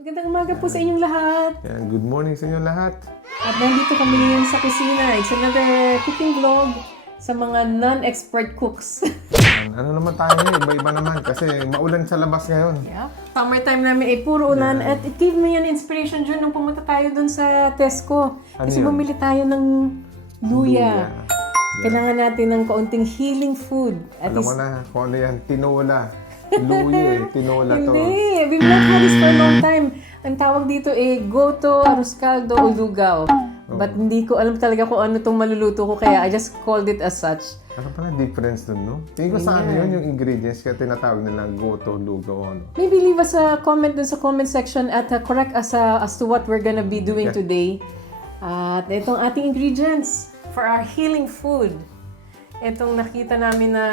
Magandang umaga po sa inyong lahat. Yan, good morning sa inyo lahat. At nandito kami ngayon sa kusina. It's another cooking vlog sa mga non-expert cooks. Ano naman tayo ngayon, iba-iba naman kasi maulan sa labas ngayon. Yeah. Summertime namin ay puro ulan at it gave me an inspiration Jun nung pumunta tayo dun sa Tesco. Kasi yun? bumili tayo ng luya. Yeah. Kailangan natin ng kaunting healing food. At Alam mo na kung ano yan, tinola. Luya tinola to. Hindi, we've not had this for a long time. Ang tawag dito goto, arroz caldo, o lugaw. But hindi ko alam talaga kung ano itong maluluto ko kaya I just called it as such. Ano pala difference dun, no? Tingin ko sa ano yun, yung ingredients kaya tinatawag nilang goto, lugaw, ano. Maybe leave us a comment dun sa comment section at correct us as to what we're gonna be doing today. At itong ating ingredients for our healing food. Itong nakita namin na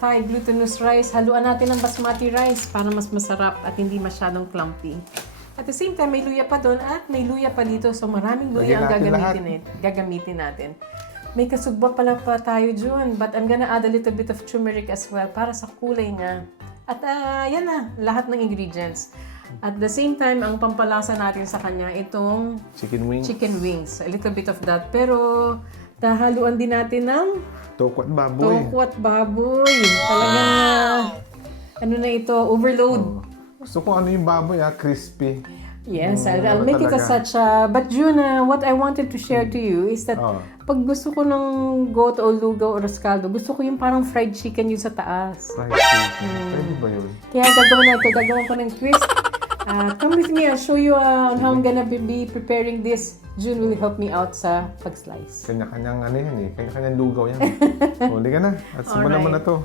Thai glutinous rice, haluan natin ng basmati rice para mas masarap at hindi masyadong clumpy. At the same time, may luya pa doon at may luya pa dito. So maraming luya ang gagamitin natin. May kasugba pala pa tayo dyan, but I'm gonna add a little bit of turmeric as well para sa kulay niya. At yan na, lahat ng ingredients. At the same time, ang pampalasa natin sa kanya, itong Chicken wings. wings. A little bit of that. Pero haluan din natin ng Toko at baboy. toko at baboy. Talagang, ano na ito, overload. Gusto ko ano yung baboy crispy. Yes, I'll make it as such. But June, what I wanted to share to you is that pag gusto ko ng goat o lugaw o rascaldo, gusto ko yung parang fried chicken yung sa taas. Fried chicken. Pwede ba yun? Kaya gagawin ko ng twist. Come with me, I'll show you on how I'm gonna be preparing this. June will help me out sa pag-slice. Kanya-kanyang ano yan kanya-kanyang lugaw yan. Huli ka na. At simulan mo na to.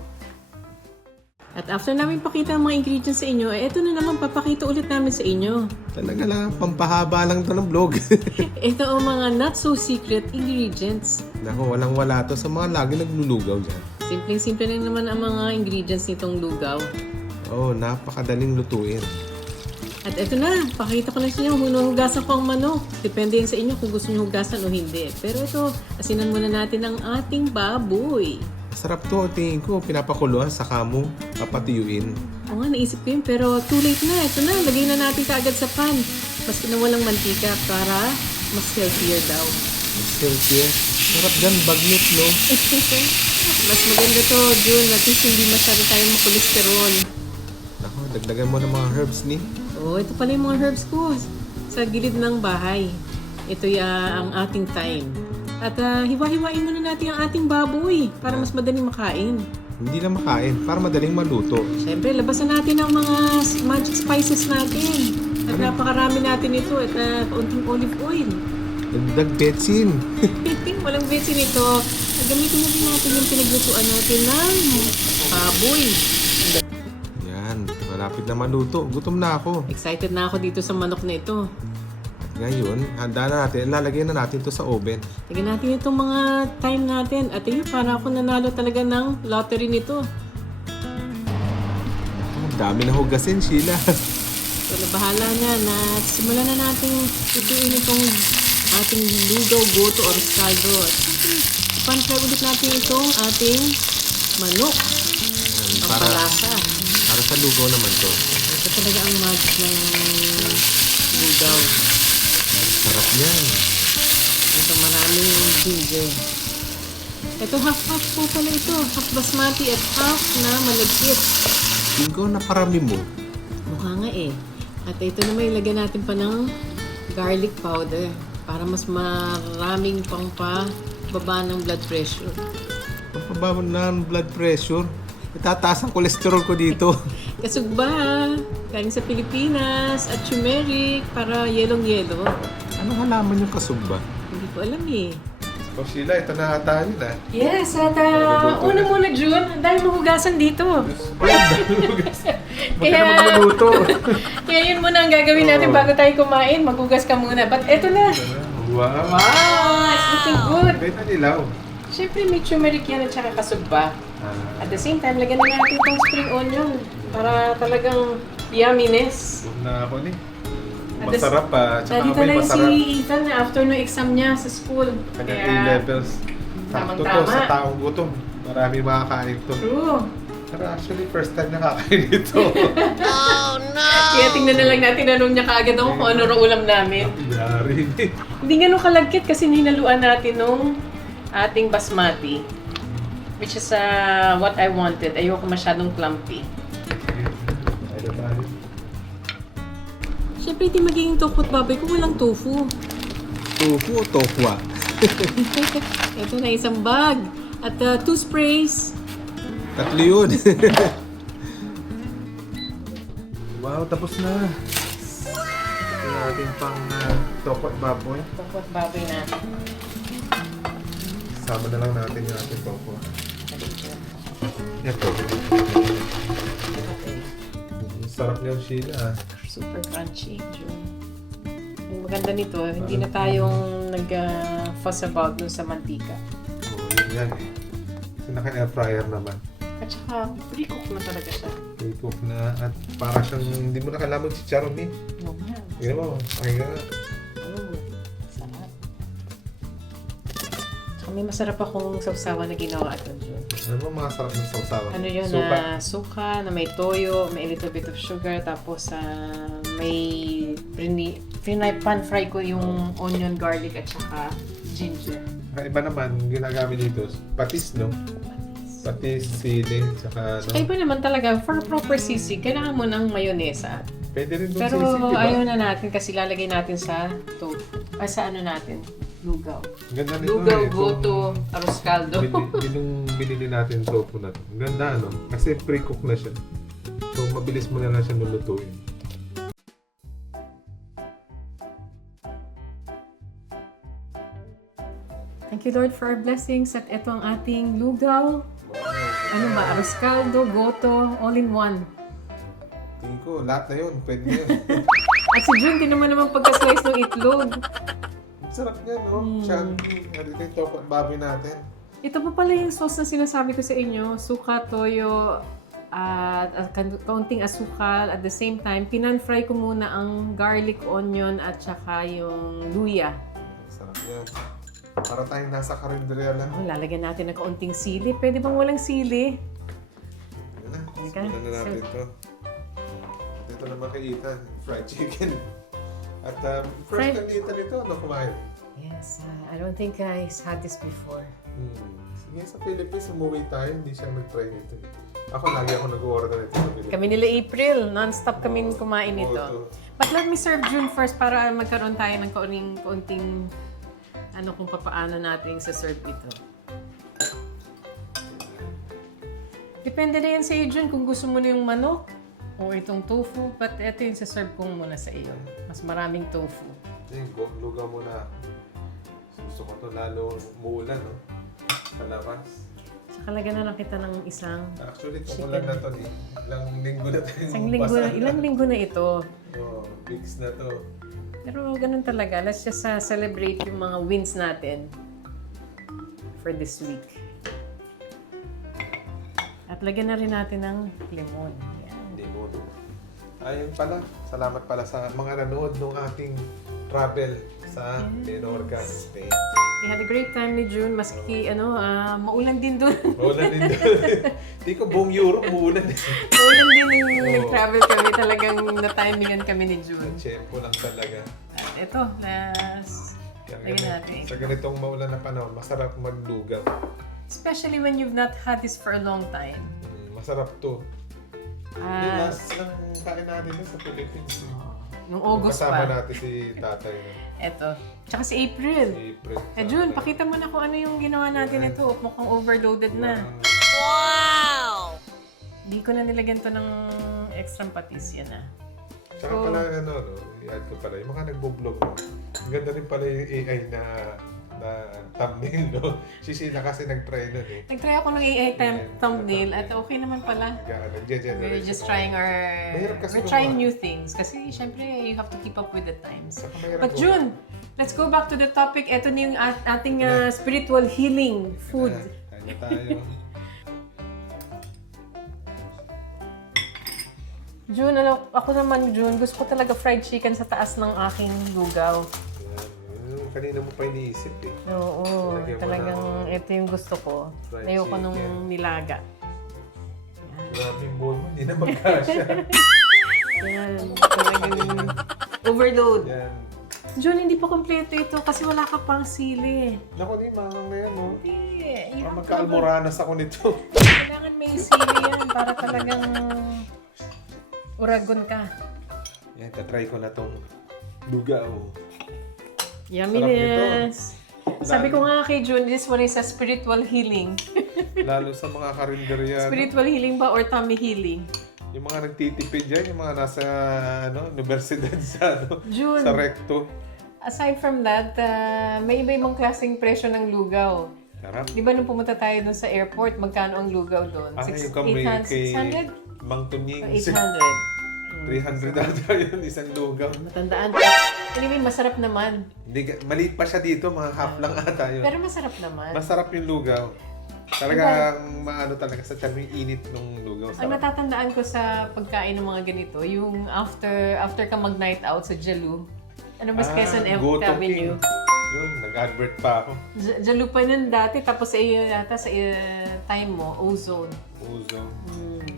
At after namin pakita ang mga ingredients sa inyo, ito na naman papakita ulit namin sa inyo. Talaga lang, pampahaba lang to ng vlog. Ito ang mga not so secret ingredients. Naku, walang-wala to sa mga lagi naglulugaw dyan. Simpleng-simple lang naman ang mga ingredients nitong lugaw. Napakadaling lutuin. At ito na, pakita ko na sa inyo, hugasan ko ang manok. Depende yan sa inyo kung gusto nyo hugasan o hindi. Pero ito, asinan muna natin ang ating baboy. Sarap to, tingin ko, pinapakuluan, saka mo papatiyuin. Oo nga, naisip ko yun, pero too late na. Ito na, lagay na natin kaagad sa pan. Maski na walang mantika para mas healthier daw. Mas healthier. Sarap dyan, bagnot, no? Mas maganda to, June, at least hindi masyado tayong makolesterol. Naku, dagdagan mo ng mga herbs ni. Ito pala yung mga herbs ko sa gilid ng bahay. Ito ang ating thyme. At hiwa-hiwain muna natin ang ating baboy para mas madaling makain. Hindi na makain, para madaling maluto. Siyempre, labasan natin ang mga magic spices natin. At napakarami natin ito at kaunting olive oil. Dagdag betsin. Walang betsin ito. Gamitin na din natin yung pinaglutuan natin ng baboy. Yan, malapit na maluto. Gutom na ako. Excited na ako dito sa manok na ito. Ngayon, handa na natin. Lalagay na natin to sa oven. Tignan natin itong mga time natin. At yun, para ako nanalo talaga ng lottery nito. Ang dami na hugasin, Sheila. So, bahala na. Simulan na natin tutuin itong ating lugaw, goto, or rascaldo. At pan-fry ulit natin itong ating manok. Ang palasa. Para sa lugaw naman to. Ito talaga ang magic ng lugaw. Sarap yan. Ito maraming ginger. Ito half-half po pala ito. Half basmati at half na malagkit. Tingin ko na parami mo. Mukha nga At ito naman ilagay natin pa ng garlic powder para mas maraming pang baba ng blood pressure. Pagpababa na ng blood pressure, itataas ang kolesterol ko dito. Kasugba, galing sa Pilipinas, at turmeric para yelong-yelo. Anong halaman yung kasugba? Hindi ko alam O Sheila, ito na tayo na. Yes, at una muna June, dahil mahugasan dito. Kaya magluluto. Kaya yun muna ang gagawin natin bago tayo kumain. Maghugas ka muna. But eto na. Wow! It's looking good. Beta nilaw. Siyempre may turmeric yan at saka kasugba. At the same time, lagyan na natin itong spring onion para talagang yumminess. Na ako ni. At Masarap pa. Tsaka dito may na masarap. si Ethan na after no exam niya sa school. Kanyang A-levels. Sakto to Tamang-tama. sa taong gutom. Marami makakain to. True. Pero actually, first time nakakain ito. Kaya tingnan na lang natin, anong niya kaagad ako kung ano ro ulam namin. Yari. Hindi ganun kalagkit kasi hinaluan natin nung ating basmati. Which is what I wanted. Ayoko masyadong clumpy. Ayun tayo. Siyempre, hindi magiging tofu at baboy kung walang tofu. Tofu o tofua? Ito na isang bag. At 2 sprays. Tatlo yun. Wow, tapos na. Ito natin pang tofu at baboy. Tofu at baboy natin. Sama na lang natin yung ating tofu. Ito. Sarap niyang Sheila. Super crunchy. Yung maganda nito, hindi na tayong nag-fuss about dun sa mantika. Oo, yun yan eh. Kasi naka-air fryer naman. At saka, pre-cook na talaga siya. Pre-cook na at para siyang hindi mo na kailangan chicharon eh. No, man. Tingnan mo, pakinggan nga. Oh, sarap. Tsaka may masarap akong sausawan na ginawa ito, Jun. Ano ba mga sarap ng sausawan? Ano yun, Suka. na suka, na may toyo, may a little bit of sugar, tapos may pan-fry ko yung onion, garlic, at saka ginger. Iba naman, ginagamit dito, patis, no? Patis, sili, tsaka ano. Ay, iba naman talaga, for proper sisig, kailangan mo ng mayonesa. Pwede rin doon Pero sisig, diba? ayaw na natin kasi lalagay natin sa tofu. Sa ano natin, lugaw. Ganda nito Lugaw, eh. goto, arroz caldo. Binili natin tofu na to. Ganda, no? Kasi pre-cook na siya. So, mabilis mo na lang siya lulutuin. Thank you, Lord, for our blessings. At ito ang ating lugaw. Ano ba? Arroz caldo, goto, all in one. Tingin ko, lahat na yun. Pwede na yun. At si Jun, di naman pagka-slice ng itlog. Sarap niya, no? Chunky. Ano yung tofu at baboy natin? Ito pa pala yung sauce na sinasabi ko sa inyo. Suka, toyo, at kaunting asukal. At the same time, pinan-fry ko muna ang garlic, onion, at saka yung luya. Sarap niya. Para tayong nasa karinderya lang. Oh, lalagyan natin ng kaunting sili. Pwede bang walang sili? Yan na. Halika. Simulan na natin ito. At ito naman kay Ethan, fried chicken. At first time ni Ethan ito, ano kumain? Yes, I don't think he's had this before. Sige, sa Philippines, umuwi tayo, hindi siya nag-try nito. Ako, lagi ako nag-order nito sa Philippines. Kami nila April, non-stop kami kumain Oo, ito. to. But let me serve June first para magkaroon tayo ng kaunting ano kung papaano natin sa serve ito. Depende na yan sa iyo, June, kung gusto mo na yung manok o itong tofu. But ito yung sa serve ko muna sa iyo. Mas maraming tofu. Lugaw muna. Gusto ko to lalo umuulan, no? Sa labas. Saka lagyan na lang kita ng isang Actually, kung ulan na to, ilang linggo na tayo. ilang linggo na ito. Oh, weeks na to. Pero ganun talaga. Let's just celebrate yung mga wins natin for this week. At lagyan na rin natin ng lemon. Yan. Hindi mo. Ayun pala. Salamat pala sa mga nanood ng ating travel sa Menorca, Spain. We had a great time ni June. Maski maulan din doon. Maulan din doon. Hindi ko buong Europe maulan. Maulan din yung nag-travel kami. Talagang na-timingan kami ni June. Tiyempo lang talaga. At ito, last. Lagyan natin. Sa ganitong maulan na panahon, masarap maglugaw. Especially when you've not had this for a long time. Masarap to. Yung last lang kain natin sa Philippines. Nung August Kasama pa. natin si tatay. Eto. Tsaka si April. April. June, pakita mo na kung ano yung ginawa natin ito. Mukhang overloaded na. Wow! Hindi ko na nilagyan to ng extra patis. Yan na. Tsaka pala, i-add ko pala, yung mga nagbo-vlog, ang ganda rin pala yung AI na thumbnail, no? Si Sheila kasi nag-try nun eh. Nag-try ako ng AI thumbnail at okay naman pala. We're just trying we're trying new things. Kasi syempre, you have to keep up with the times. But June, let's go back to the topic. Ito na yung ating spiritual healing food. Kanya tayo. June, ako naman, June, gusto ko talaga fried chicken sa taas ng aking lugaw. Kanina mo pa iniisip eh. Oo, Lagyan mo talagang ng ito yung gusto ko. fried Ayoko nung chicken. nilaga. Grabe yung bowl mo, hindi na magkasya. Yan. Talagang overload. Yan. John, hindi pa kompleto ito kasi wala ka pang sili. Naku, di mangang na yan, oh. Hindi. Magka-almoranas ako nito. Kailangan may sili yan para talagang uragon ka. Yan, tatry ko na tong lugaw. Yumminess! Sabi ko nga kay June, this one is a spiritual healing. Lalo sa mga karinderya. Spiritual healing ba or tummy healing? Yung mga nagtitipid dyan, yung mga nasa universidad sa, June, sa recto. aside from that, may iba-ibang klaseng presyo ng lugaw. Sarap. Di ba nung pumunta tayo dun sa airport, magkano ang lugaw doon? Yung kami kay 600? Mang Tunying. 800. 300 ata yun, isang lugaw. Matandaan. Anyway, masarap naman. Hindi, maliit pa siya dito, mga half lang ata yun. Pero masarap naman. Masarap yung lugaw. Talagang maano talaga sa tiyan yung init ng lugaw. Ang natatandaan ko sa pagkain ng mga ganito, yung after ka mag-night out sa Jalu, ano ba Quezon Avenue? Yun, nag-advert pa ako. Jalu pa nun dati, tapos sa iyo yata, sa time mo, Ozone. Ozone. Mm.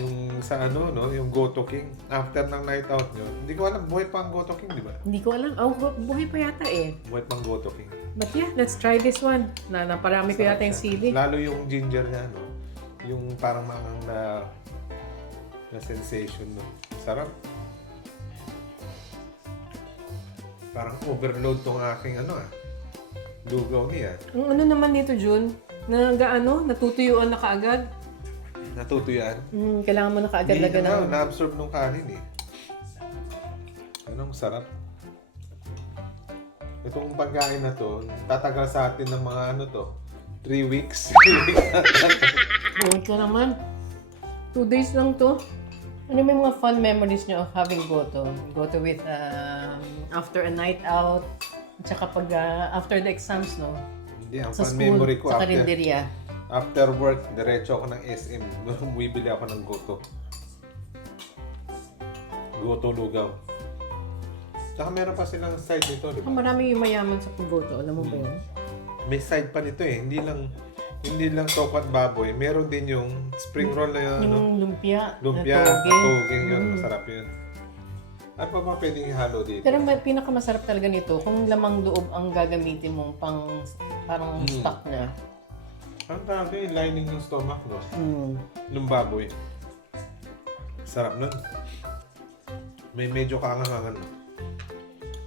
Yung sa ano, no? Yung Goto King. After ng night out nyo. Hindi ko alam, buhay pa ang Goto King, di ba? Hindi ko alam. Oh, buhay pa yata eh. Buhay pa ang Goto King. But yeah, let's try this one. Naparami ko yata yung sili. Lalo yung ginger niya, no? Yung parang mga na sensation, no? Sarap. Parang overload tong aking lugaw niya. Ang ano naman nito, June? Natutuyuan na kaagad. Natutuyan. Kailangan mo na kaagad Hindi lagyan ng... na-absorb nung kanin eh. Ano, sarap. Itong pagkain na to, tatagal sa atin ng mga 3 weeks. Buhay ka naman. 2 days lang to. Ano may mga fun memories nyo of having goto? Goto with after a night out, at saka pag after the exams, no? Hindi, ang Sa fun school, memory ko sa karinderya. after work, diretso ako ng SM. Bumibili ako ng goto. Goto lugaw. Tsaka meron pa silang side nito, di ba? Marami yung mayaman sa paggoto. Alam mo ba yun? May side pa nito eh. Hindi lang tokat baboy. Meron din yung spring roll na Yung lumpia. lumpia, na toge. togeng yun. Masarap yun. Ano pa ba pwedeng ihalo dito? Pero may pinakamasarap talaga nito kung lamang loob ang gagamitin mong parang stock na. Ang tawag yung lining ng stomach, no? Nung baboy. Sarap nun. May medyo kaangangan, no?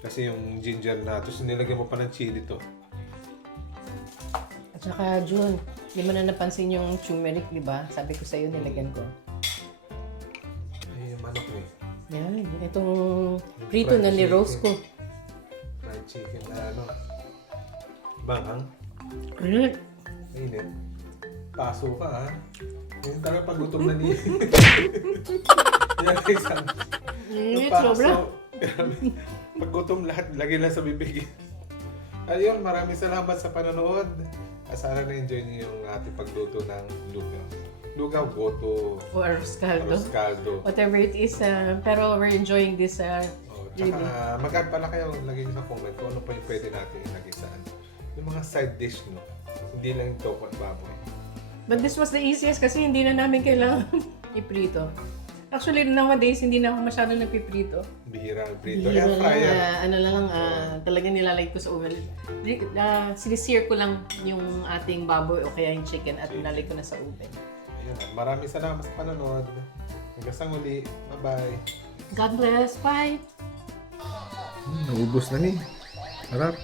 Kasi yung ginger na, tapos nilagyan mo pa ng chili to. At saka, June, di mo na napansin yung turmeric, di ba? Sabi ko sa'yo, nilagyan ko. Ay, yung manok eh. Yan, itong prito na ni-roast ko. Fried chicken na bangang. Correct. Init. Paso ka, ha? Yung talaga pag gutom na niya. Yan, isang... Init, paso. sobra. Pag gutom lahat, lagi lang sa bibig. Ayun, maraming salamat sa panonood. Sana na-enjoy niyo yung ating pagluto ng lugaw. Lugaw, goto, O arroz caldo. arroz caldo. Whatever it is. Pero we're enjoying this. Tsaka mag-add pala kayo, lagay niyo sa comment kung ano pa yung pwede natin ilagay sa yung mga side dish, no? Hindi lang yung toko at baboy. But this was the easiest kasi hindi na namin kailangan iprito. Actually, nowadays, hindi na ako masyadong nagpiprito. Bihira ang prito. Bihira Air fryer. talagang nilalagay ko sa oven. Sinisier ko lang yung ating baboy o kaya yung chicken at nilalagay ko na sa oven. Ayun. Maraming salamat sa panonood. Hanggang sa muli. Bye-bye. God bless. Bye! Naubos na ni. Harap.